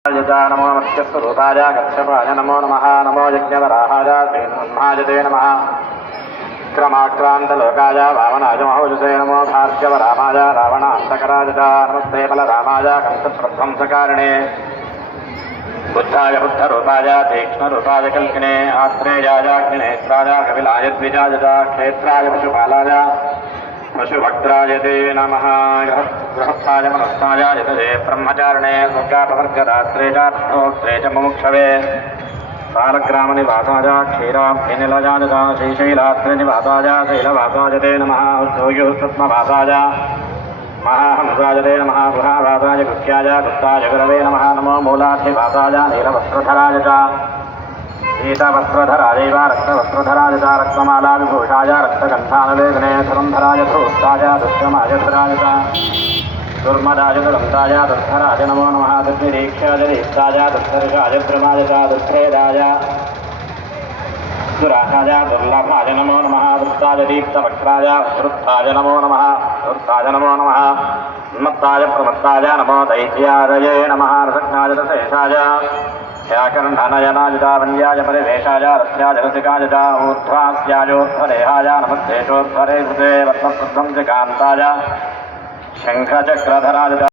नमो मत्स्यस्वरूपाय कच्छपाय नमो नमः। नमो यज्ञवराहाय श्रीमन्महाजते नमः। क्रमाक्रान्तलोकाय वामनाय महोजसे नमो भार्गवरामाय रावणान्तकराय नमस्ते बलरामाय कंसप्रध्वंसकारिणे बुद्धाय बुद्धरूपाय तीक्ष्णरूपाय कल्किने आत्रेयाय अग्निनेत्राय कपिलाय द्विजाय क्षेत्राय पशुपालाय पशुभक्त्राय ते नमः। गृहस्थाय मनस्थाय यतते ब्रह्मचारिणे स्वर्गापवर्गदात्रे च अर्थोत्रे च मुमुक्षवे सालग्रामनिवासाय क्षीराब्धिनिलयाय च श्रीशैलाद्रिनिवासाय शैलवासाय ते नमः। उद्योगसत्मवासाय महाहंसाय ते नमः। गुहावासाय गुह्याय गुप्ताय गुरवे नमः। नमो मूलाधिवासाय नीलवस्त्रधराय च शीतवस्त्रधरायैव रक्तवस्त्रधराय च रक्तमालाविभूषाय रक्तगन्धानलेखने धुरन्धराय धूस्ताय दुष्यमाय धराय च दुर्मदाय दुरन्ताय दुर्धराय नमो नमः। दुर्निरीक्ष्याय दीप्ताय दुर्धर्षाय द्रमाय च दुर्भेदाय दुराशाय दुर्लभाय नमो नमः। वृत्ताय दीप्तवक्त्राय वृत्ताय नमो नमः। वृत्ताय नमो नमः। उन्मत्ताय प्रमत्ताय नमो दैत्यादये नमः। रसज्ञाय रसेशाय व्याकरणनयनाय वन्द्याय परिवेशाय रस्याय रसिकाय च ऊर्ध्वास्यायोर्ध्वदेहाय नमस्ते चोर्ध्वरे कृते वर्तप्रध्वंसकान्ताय शङ्खचक्रधराय